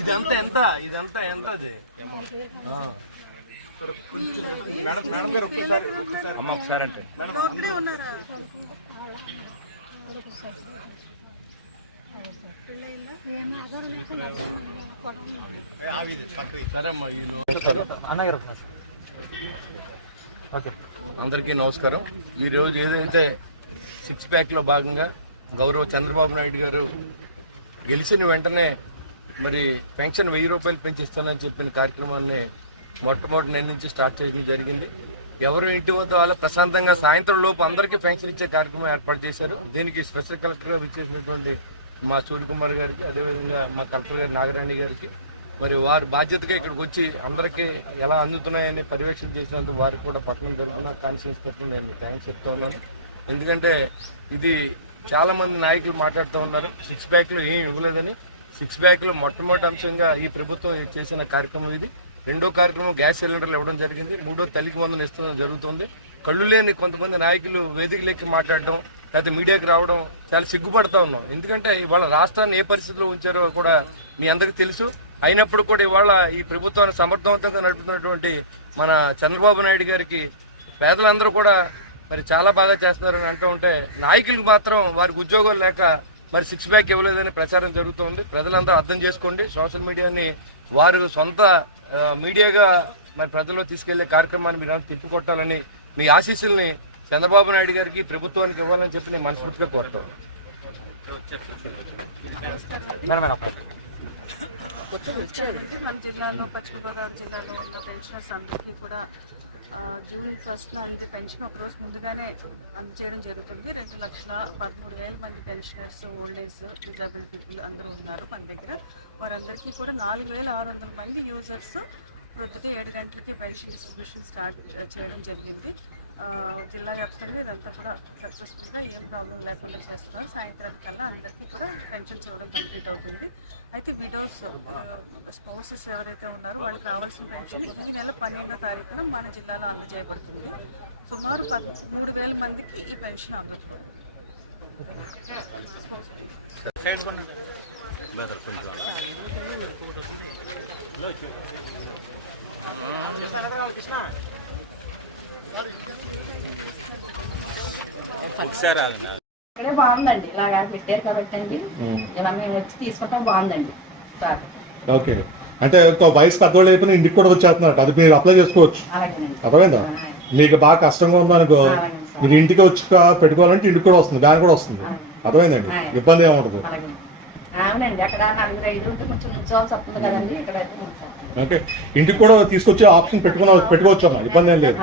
ఇదంతా ఎంత ఇదంతా ఎంత అది అమ్మ ఒకసారి అంటే అందరికీ నమస్కారం. ఈరోజు ఏదైతే 6 ప్యాక్లో భాగంగా గౌరవ చంద్రబాబు నాయుడు గారు గెలిచిన వెంటనే మరి పెన్షన్ 1000 రూపాయలు పెంచిస్తానని చెప్పిన కార్యక్రమాన్ని మొట్టమొదటి నుంచి స్టార్ట్ చేయడం జరిగింది. ఎవరు ఇంటి వద్ద వాళ్ళు ప్రశాంతంగా సాయంత్రం లోపు అందరికీ పెన్షన్ ఇచ్చే కార్యక్రమం ఏర్పాటు చేశారు. దీనికి స్పెషల్ కలెక్టర్గా విచ్చేసినటువంటి మా సూర్యకుమార్ గారికి, అదేవిధంగా మా కలెక్టర్ గారి నాగరాణి గారికి, మరి వారి బాధ్యతగా ఇక్కడికి వచ్చి అందరికీ ఎలా అందుతున్నాయని పర్యవేక్షణ చేసినందుకు వారికి కూడా పట్టణం తరఫున కాన్షియస్ తరఫున నేను థ్యాంక్స్ చెప్తా ఉన్నాను. ఎందుకంటే ఇది చాలామంది నాయకులు మాట్లాడుతూ ఉన్నారు 6 ప్యాక్లు ఏం ఇవ్వలేదని. 6 ప్యాక్లో మొట్టమొదటి అంశంగా ఈ ప్రభుత్వం చేసిన కార్యక్రమం ఇది. రెండో కార్యక్రమం గ్యాస్ సిలిండర్లు ఇవ్వడం జరిగింది. మూడో తల్లికి వందలు ఇస్తడం జరుగుతుంది. కళ్ళు లేని కొంతమంది నాయకులు వేదికలెక్కి మాట్లాడడం, లేకపోతే మీడియాకి రావడం చాలా సిగ్గుపడతా ఉన్నాం. ఎందుకంటే ఇవాళ రాష్ట్రాన్ని ఏ పరిస్థితిలో ఉంచారో కూడా మీ అందరికీ తెలుసు. అయినప్పుడు కూడా ఇవాళ ఈ ప్రభుత్వాన్ని సమర్థవంతంగా నడుపుతున్నటువంటి మన చంద్రబాబు నాయుడు గారికి పేదలందరూ కూడా మరి చాలా బాగా చేస్తున్నారని అంటూ ఉంటే, నాయకులకు మాత్రం వారికి ఉద్యోగాలు లేక మరి 6 ప్యాక్ ఇవ్వలేదని ప్రచారం జరుగుతుంది. ప్రజలందరూ అర్థం చేసుకోండి. సోషల్ మీడియాని వారు సొంత మీడియాగా మరి ప్రజల్లో తీసుకెళ్లే కార్యక్రమాన్ని మీరు తిప్పికొట్టాలని, మీ ఆశీస్సుల్ని చంద్రబాబు నాయుడు గారికి ప్రభుత్వానికి ఇవ్వాలని చెప్పి నేను మనస్ఫూర్తిగా కోరుతాను. మన జిల్లాలో, పశ్చిమ గోదావరి జిల్లాలో ఉన్న పెన్షనర్స్ అందరికీ కూడా జూన్ 1st అంతే పెన్షన్ ఒకరోజు ముందుగానే అందజేయడం జరుగుతుంది. 2,13,000 మంది pensioners, old age, disable people అందరూ ఉన్నారు మన దగ్గర. వారందరికీ కూడా 4,600 మంది యూజర్స్ ప్రొద్దుట 7 గంటలకి పెన్షన్ డిస్ట్రిబ్యూషన్ స్టార్ట్ చేయడం జరిగింది. జిల్లా వ్యాప్తంగా ఇదంతా కూడా సక్సెస్ఫుల్గా ఏం ప్రాబ్లం లేకుండా చేస్తున్నాం. సాయంత్రం కల్లా అందరికీ కూడా పెన్షన్స్ ఇవ్వడం కంప్లీట్ అవుతుంది. అయితే విడోస్, స్పౌసెస్ ఎవరైతే ఉన్నారో వాళ్ళకి కావాల్సిన పెన్షన్ ఈ నెల 12వ తారీఖున మన జిల్లాలో అందజేయబడుతుంది. సుమారు 13,000 మందికి ఈ పెన్షన్ అందుతుంది. ఇక్కడే బాగుందండి, ఇలాగా పెట్టారు కాబట్టి అండి ఇలా మేము వచ్చి తీసుకుంటాం. బాగుందండి సార్. ఓకే, అంటే వయసు పెద్దవాళ్ళు అయిపోయినా ఇంటికి కూడా వచ్చేస్తున్నారు, అది మీరు అప్లై చేసుకోవచ్చు. అర్థమైందా? మీకు బాగా కష్టంగా ఉందనుకో, మీరు ఇంటికి వచ్చి పెట్టుకోవాలంటే ఇంటికి కూడా వస్తుంది, బ్యాంక్ కూడా వస్తుంది. అర్థమైందండి? ఇబ్బంది ఏముండదు. అవునండి, అక్కడ 4-5 ఉంటే కొంచెం ఉంచాల్సి వస్తుంది కదండి. ఇక్కడ ఓకే, ఇంటికి కూడా తీసుకొచ్చే ఆప్షన్ పెట్టుకోవచ్చు అమ్మా, ఇబ్బంది ఏం లేదు.